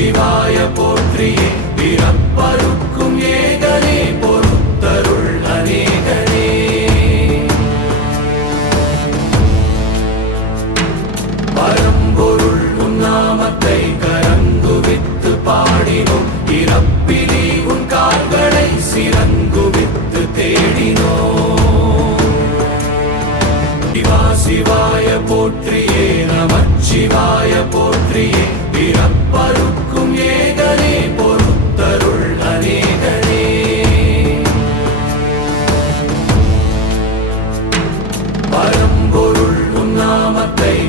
நமச்சிவாய போற்றியே பிறப்பருக்கும் ஏகனே பொறுத்தருள் அநேகனே. பரம்பொருள் உன் நாமத்தை கரங்குவித்து பாடினோம் இறப்பிலே உன் கால்களை சிறங்குவித்து தேடினோம். சிவா சிவாய போற்றியே நமச்சிவாய போற்றியே